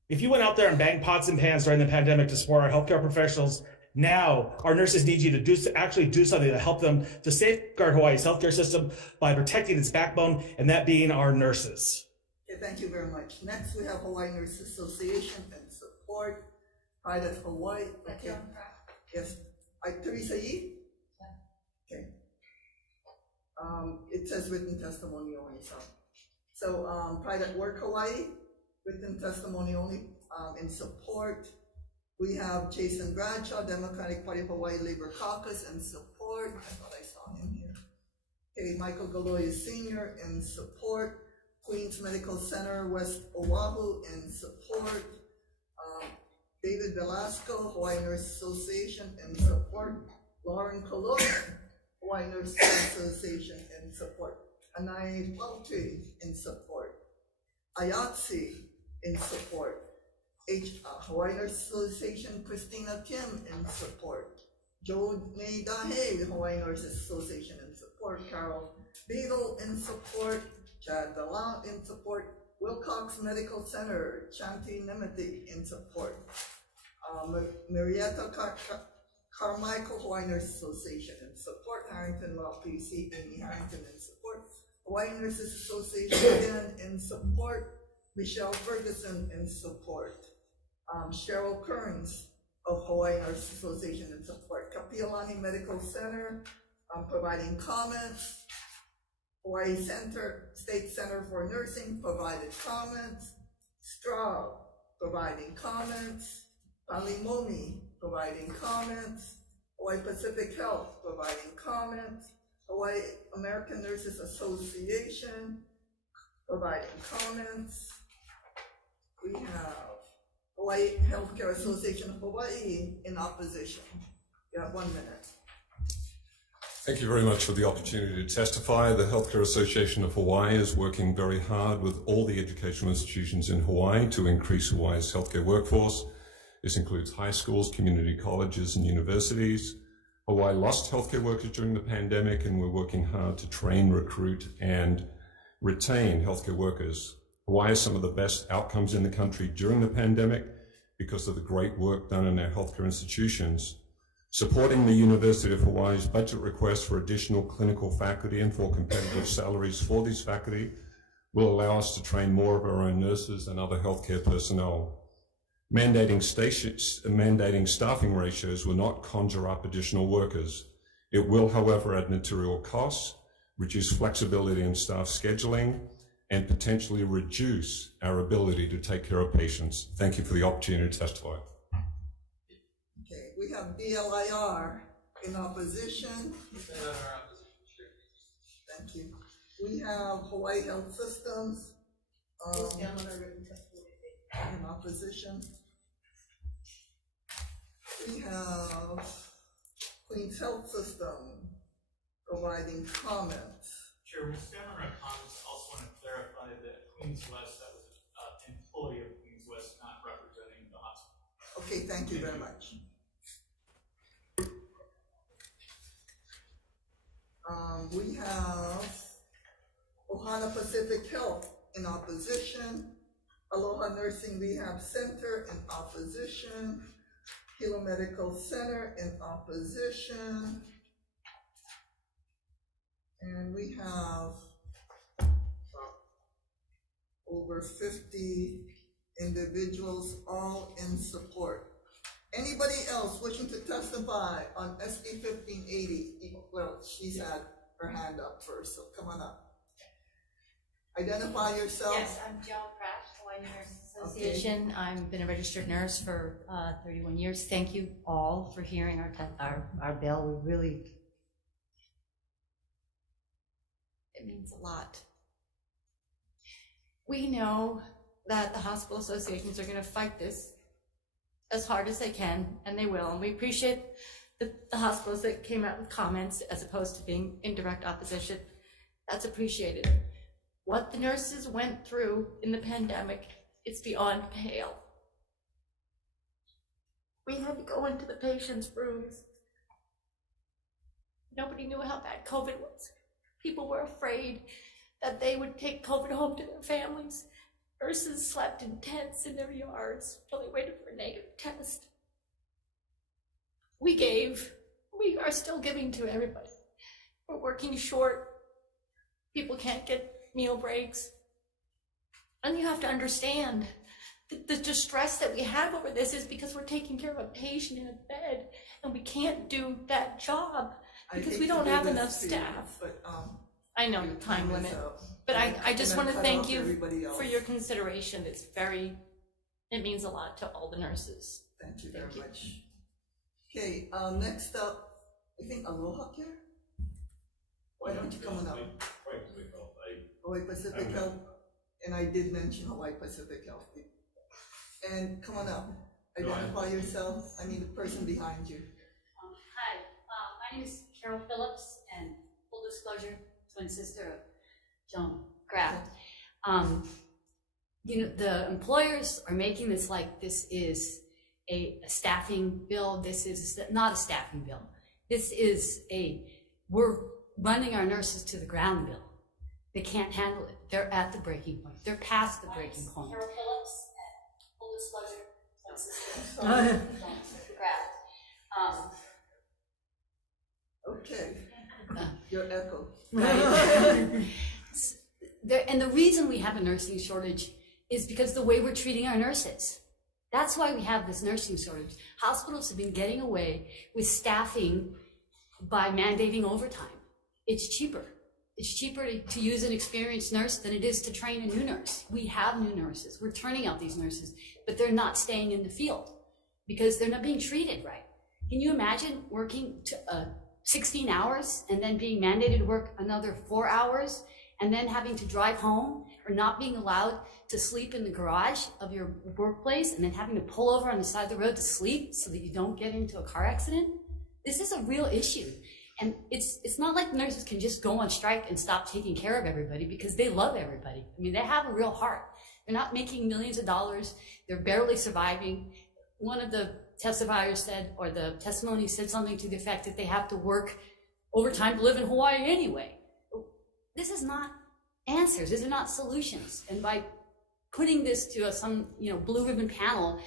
If you went out there and banged pots and pans during the pandemic to support our healthcare professionals, now our nurses need you to actually do something to help them to safeguard Hawaii's healthcare system by protecting its backbone, and that being our nurses. Okay, thank you very much. Next, we have Hawaii Nurses Association in support. Pride of Hawaii. Okay. Yes. Teresa Yee? Okay. It says written testimony only, so Pride at Work Hawaii, written testimony only, in support. We have Jason Bradshaw, Democratic Party of Hawaii Labor Caucus, in support. I thought I saw him here. Okay, Michael Galoya Sr. in support. Queens Medical Center, West Oahu, in support. David Velasco, Hawaii Nurse Association, in support. Lauren Cologne, Hawaii Nurse Association, in support. Anai Paltri, in support. Ayatsi, in support. Hawaii Nurse Association, Christina Kim, in support. Joe May Dahe, Hawaii Nurses Association, in support. Carol Beadle, in support. Chad Dalau, in support. Wilcox Medical Center, Chanti Nemeti, in support. Marietta Carmichael, Hawaii Nurses Association, in support. Harrington Law PC, Amy Harrington, in support. Hawaii Nurses Association, again, in support. Michelle Ferguson, in support. Cheryl Kearns of Hawaii Nurses Association, in support. Kapiolani Medical Center, providing comments. Hawaii State Center for Nursing provided comments. Straub providing comments. Palimomi providing comments. Hawaii Pacific Health providing comments. Hawaii American Nurses Association providing comments. We have Hawaii Healthcare Association of Hawaii in opposition. You have 1 minute. Thank you very much for the opportunity to testify. The Healthcare Association of Hawaii is working very hard with all the educational institutions in Hawaii to increase Hawaii's healthcare workforce. This includes high schools, community colleges, and universities. Hawaii lost healthcare workers during the pandemic, and we're working hard to train, recruit, and retain healthcare workers. Hawaii has some of the best outcomes in the country during the pandemic because of the great work done in our healthcare institutions. Supporting the University of Hawaii's budget request for additional clinical faculty and for competitive salaries for these faculty will allow us to train more of our own nurses and other healthcare personnel. Mandating staffing ratios will not conjure up additional workers. It will, however, add material costs, reduce flexibility in staff scheduling, and potentially reduce our ability to take care of patients. Thank you for the opportunity to testify. Okay, we have BLIR in opposition. Thank you. We have Hawaii Health Systems in opposition. We have Queens Health System providing comments. Chair, Ms. Stammer, comments. Also want to clarify that Queens West, that was an employee of Queens West, not representing the hospital. Okay, thank you very much. We have Ohana Pacific Health in opposition, Aloha Nursing Rehab Center in opposition, Hilo Medical Center in opposition, and we have over 50 individuals all in support. Anybody else wishing to testify on SB 1580? Well, she's had her hand up first, so come on up. Identify yourself. Yes, I'm Joan Pratt, Hawai'i Nurses Association. I've been a registered nurse for 31 years. Thank you all for hearing our bill. We really, it means a lot. We know that the hospital associations are going to fight this as hard as they can, and they will. And we appreciate the hospitals that came out with comments as opposed to being in direct opposition. That's appreciated. What the nurses went through in the pandemic is beyond pale. We had to go into the patients' rooms. Nobody knew how bad COVID was. People were afraid that they would take COVID home to their families. Nurses slept in tents in their yards while they waited for a negative test. We are still giving to everybody. We're working short. People can't get meal breaks. And you have to understand the distress that we have over this is because we're taking care of a patient in a bed and we can't do that job because we don't have enough staff. I know the time limit, but I just want to thank you for your consideration. It means a lot to all the nurses. Thank you very much. Okay, next up, I think Aloha Care? Why don't you come on up? Hawaii Pacific Health, and I did mention Hawaii Pacific Health. And come on up, identify yourself, I mean the person behind you. Hi, my name is Carol Phillips, and full disclosure, twin sister of Joan Graff. You know, the employers are making this like this is a staffing bill. This is not a staffing bill. This is we're running our nurses to the ground bill. They can't handle it. They're at the breaking point. They're past the breaking point. Carol Phillips, and full disclosure, twin sister of Joan Graff. Okay, your echo. And the reason we have a nursing shortage is because the way we're treating our nurses. That's why we have this nursing shortage. Hospitals have been getting away with staffing by mandating overtime. It's cheaper. It's cheaper to use an experienced nurse than it is to train a new nurse. We have new nurses. We're turning out these nurses, but they're not staying in the field because they're not being treated right. Can you imagine working 16 hours and then being mandated to work another 4 hours and then having to drive home or not being allowed to sleep in the garage of your workplace and then having to pull over on the side of the road to sleep so that you don't get into a car accident? This is a real issue. And it's not like nurses can just go on strike and stop taking care of everybody because they love everybody. I mean, they have a real heart. They're not making millions of dollars. They're barely surviving. One of the testifiers said, or the testimony said something to the effect that they have to work overtime to live in Hawaii anyway. This is not answers. These are not solutions. And by putting this to some blue ribbon panel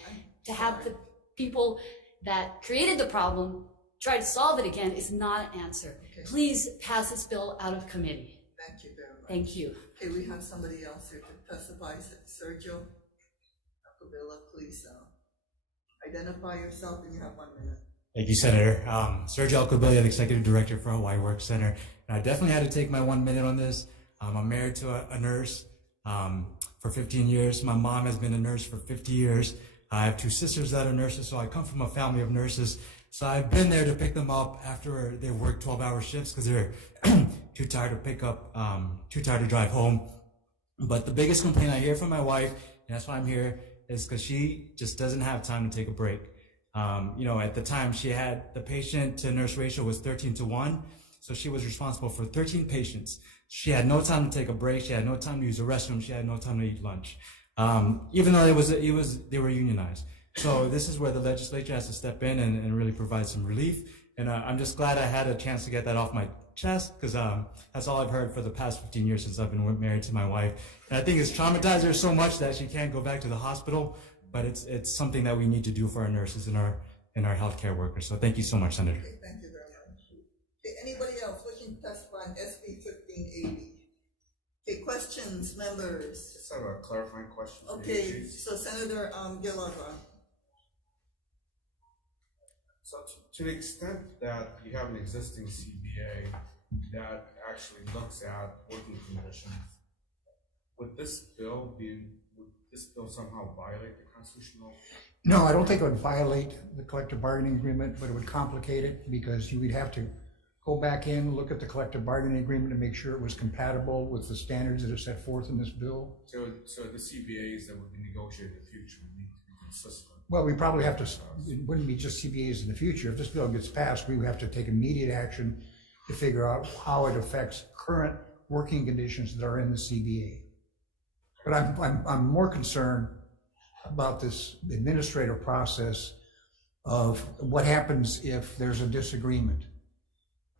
to have the people that created the problem try to solve it again is not an answer. Okay. Please pass this bill out of committee. Thank you very much. Thank you. Okay, we have somebody else here to testify. Sergio Acabilla, please identify yourself and you have 1 minute. Thank you, Senator. Sergio Alcobilla, the Executive Director for Hawaii Work Center. And I definitely had to take my 1 minute on this. I'm married to a nurse for 15 years. My mom has been a nurse for 50 years. I have 2 sisters that are nurses, so I come from a family of nurses. So I've been there to pick them up after they work 12-hour shifts because they're too tired to pick up, too tired to drive home. But the biggest complaint I hear from my wife, and that's why I'm here, is because she just doesn't have time to take a break. At the time she had the patient to nurse ratio was 13-1. So she was responsible for 13 patients. She had no time to take a break. She had no time to use the restroom. She had no time to eat lunch. Even though they were unionized. So this is where the legislature has to step in and really provide some relief. And I'm just glad I had a chance to get that off my chest, because that's all I've heard for the past 15 years since I've been married to my wife. And I think it's traumatized her so much that she can't go back to the hospital, but it's something that we need to do for our nurses and our healthcare workers. So thank you so much, Senator. Okay, thank you very much. Okay, anybody else wishing to testify on SB 1580? Okay, questions, members? Just have a clarifying question. Okay, so Senator Gilligan. So to the extent that you have an existing CBA that actually looks at working conditions, would this bill somehow violate the constitutional? No, I don't think it would violate the collective bargaining agreement, but it would complicate it because you would have to go back in, look at the collective bargaining agreement to make sure it was compatible with the standards that are set forth in this bill. So the CBAs that would be negotiated in the future would need to be consistent. Well, we probably have to, it wouldn't be just CBAs in the future. If this bill gets passed, we would have to take immediate action to figure out how it affects current working conditions that are in the CBA. But I'm more concerned about this administrative process of what happens if there's a disagreement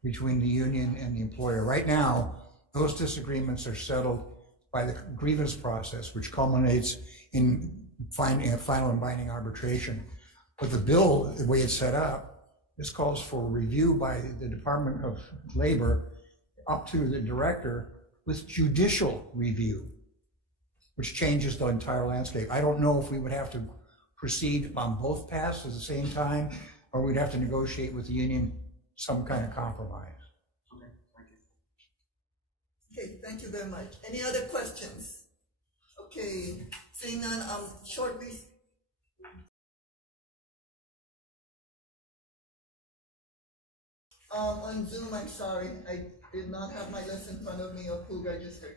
between the union and the employer. Right now, those disagreements are settled by the grievance process, which culminates in final and binding arbitration. But the bill, the way it's set up, this calls for review by the Department of Labor up to the director with judicial review, which changes the entire landscape. I don't know if we would have to proceed on both paths at the same time, or we'd have to negotiate with the union some kind of compromise. Okay, thank you. Okay, thank you very much. Any other questions? Okay, seeing none, short recess. On Zoom, I'm sorry, I did not have my list in front of me or who registered.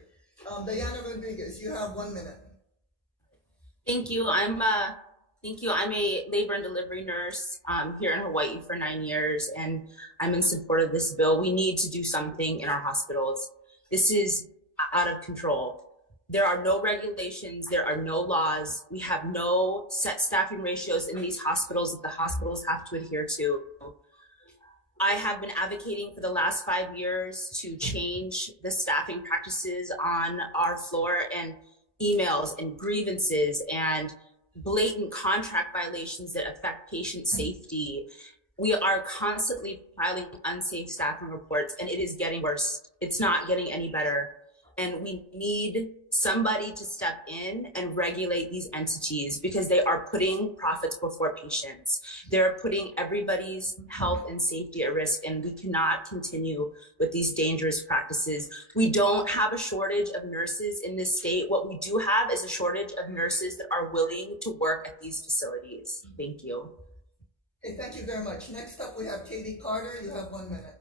Diana Rodriguez, you have 1 minute. Thank you. I'm a labor and delivery nurse here in Hawaii for 9 years, and I'm in support of this bill. We need to do something in our hospitals. This is out of control. There are no regulations, there are no laws. We have no set staffing ratios in these hospitals that the hospitals have to adhere to. I have been advocating for the last 5 years to change the staffing practices on our floor, and emails and grievances and blatant contract violations that affect patient safety. We are constantly filing unsafe staffing reports, and it is getting worse. It's not getting any better. And we need somebody to step in and regulate these entities, because they are putting profits before patients. They're putting everybody's health and safety at risk, and we cannot continue with these dangerous practices. We don't have a shortage of nurses in this state. What we do have is a shortage of nurses that are willing to work at these facilities. Thank you. Okay, thank you very much. Next up, we have Katie Carter. You have 1 minute.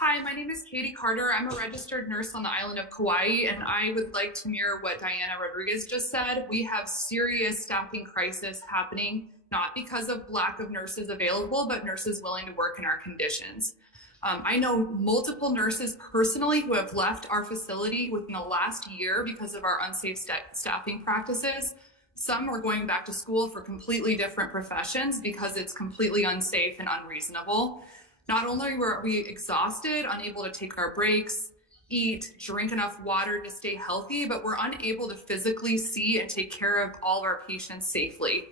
Hi, my name is Katie Carter. I'm a registered nurse on the island of Kauai, and I would like to mirror what Diana Rodriguez just said. We have serious staffing crisis happening, not because of lack of nurses available, but nurses willing to work in our conditions. I know multiple nurses personally who have left our facility within the last year because of our unsafe staffing practices. Some are going back to school for completely different professions because it's completely unsafe and unreasonable. Not only were we exhausted, unable to take our breaks, eat, drink enough water to stay healthy, but we're unable to physically see and take care of all of our patients safely.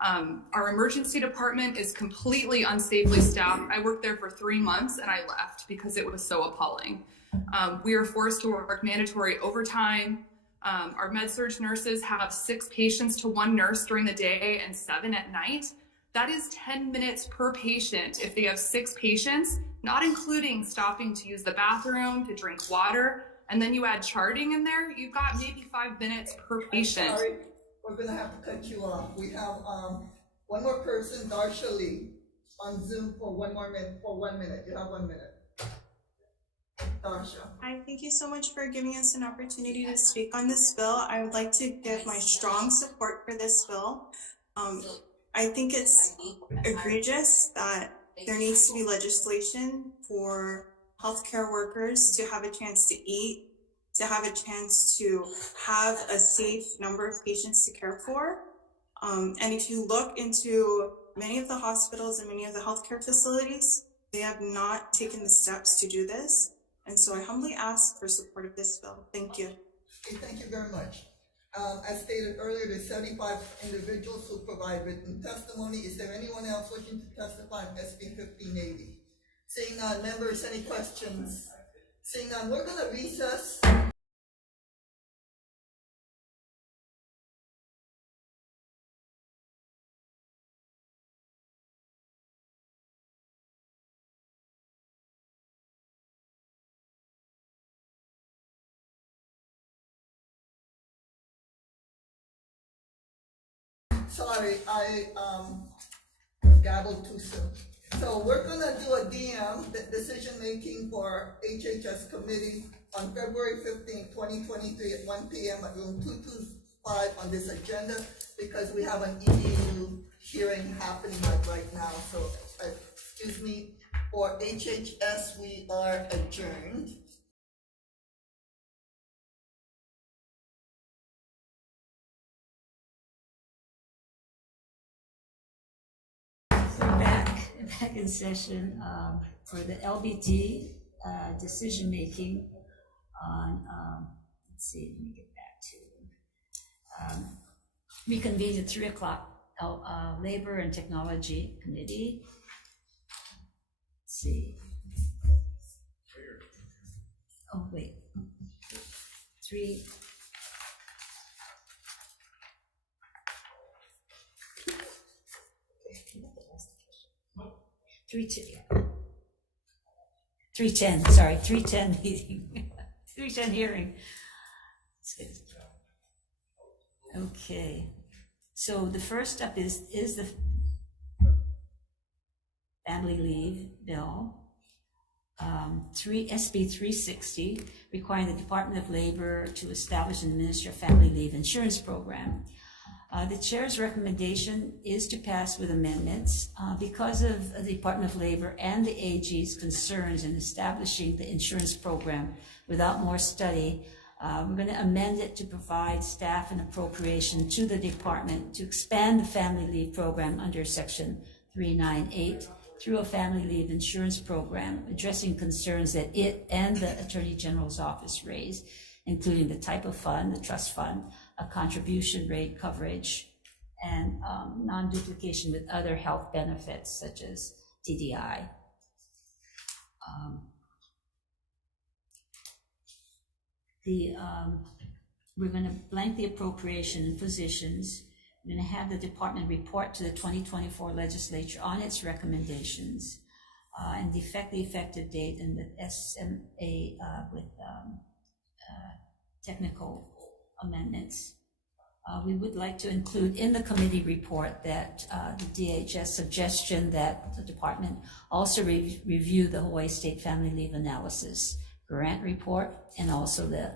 Our emergency department is completely unsafely staffed. I worked there for 3 months and I left because it was so appalling. We are forced to work mandatory overtime. Our med-surg nurses have 6 patients to 1 nurse during the day and 7 at night. That is 10 minutes per patient if they have 6 patients, not including stopping to use the bathroom, to drink water, and then you add charting in there, you've got maybe 5 minutes per patient. I'm sorry, we're gonna have to cut you off. We have one more person, Darsha Lee, on Zoom for 1 minute. You have 1 minute. Darsha. Hi, thank you so much for giving us an opportunity to speak on this bill. I would like to give my strong support for this bill. I think it's egregious that there needs to be legislation for healthcare workers to have a chance to eat, to have a chance to have a safe number of patients to care for. And if you look into many of the hospitals and many of the healthcare facilities, they have not taken the steps to do this. And so I humbly ask for support of this bill. Thank you. Okay, thank you very much. As stated earlier, there's 75 individuals who provide written testimony. Is there anyone else wishing to testify on SB 1580? Seeing none, members, any questions? Seeing none, we're going to recess. Sorry, I gabbled too soon. So we're gonna do a DM, the decision making for HHS committee on February 15th, 2023 at 1 p.m. at room 225 on this agenda because we have an EDU hearing happening right now. So excuse me, for HHS we are adjourned. Back in session for the LBT decision making on, let's see, let me get back to reconvene at 3 o'clock, Labor and Technology Committee. Let's see. Oh, wait. 3. Sorry, 310 meeting, 310 hearing. Okay, so the first up is the family leave bill, SB 360, requiring the Department of Labor to establish and administer a family leave insurance program. The chair's recommendation is to pass with amendments because of the Department of Labor and the AG's concerns in establishing the insurance program without more study. We're going to amend it to provide staff and appropriation to the department to expand the family leave program under Section 398 through a family leave insurance program, addressing concerns that it and the Attorney General's office raised, including the type of fund, the trust fund, a contribution rate coverage, and non-duplication with other health benefits such as TDI. We're going to blank the appropriation and positions. We're going to have the department report to the 2024 legislature on its recommendations and the effective date and the SMA with technical amendments. We would like to include in the committee report that the DHS suggestion that the department also review the Hawaii State Family Leave Analysis Grant Report and also the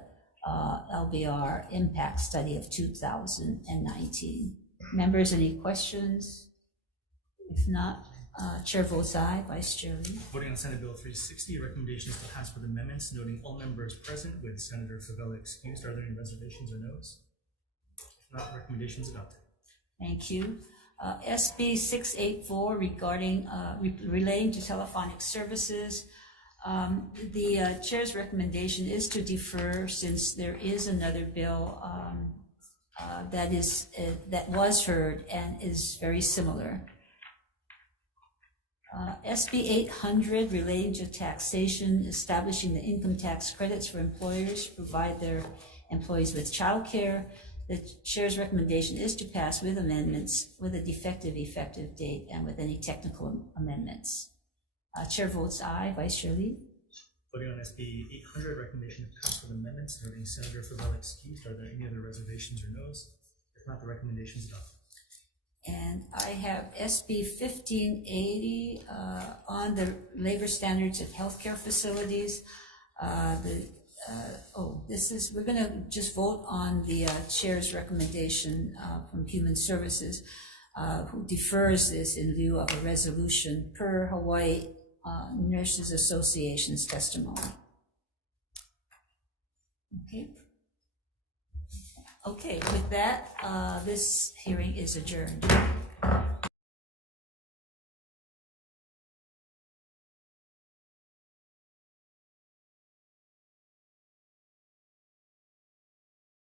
LBR Impact Study of 2019. Members, any questions? If not, Chair votes aye. Vice Chair Lee. Voting on Senate Bill 360, recommendation is to pass with amendments, noting all members present with Senator Favela excused. Are there any reservations or noes? If not, recommendations adopted. Thank you. SB 684 regarding relating to telephonic services. The chair's recommendation is to defer since there is another bill that was heard and is very similar. SB 800 relating to taxation, establishing the income tax credits for employers to provide their employees with childcare. The chair's recommendation is to pass with amendments with a defective effective date and with any technical amendments. Chair votes aye. Vice Chair Lee. Voting on SB 800, recommendation to pass with amendments, noting Senator Favela excused. Are there any other reservations or noes? If not, the recommendation is adopted. And I have SB 1580 on the labor standards at healthcare facilities. We're going to just vote on the chair's recommendation from Human Services, who defers this in lieu of a resolution per Hawaii Nurses Association's testimony. Okay, with that, this hearing is adjourned.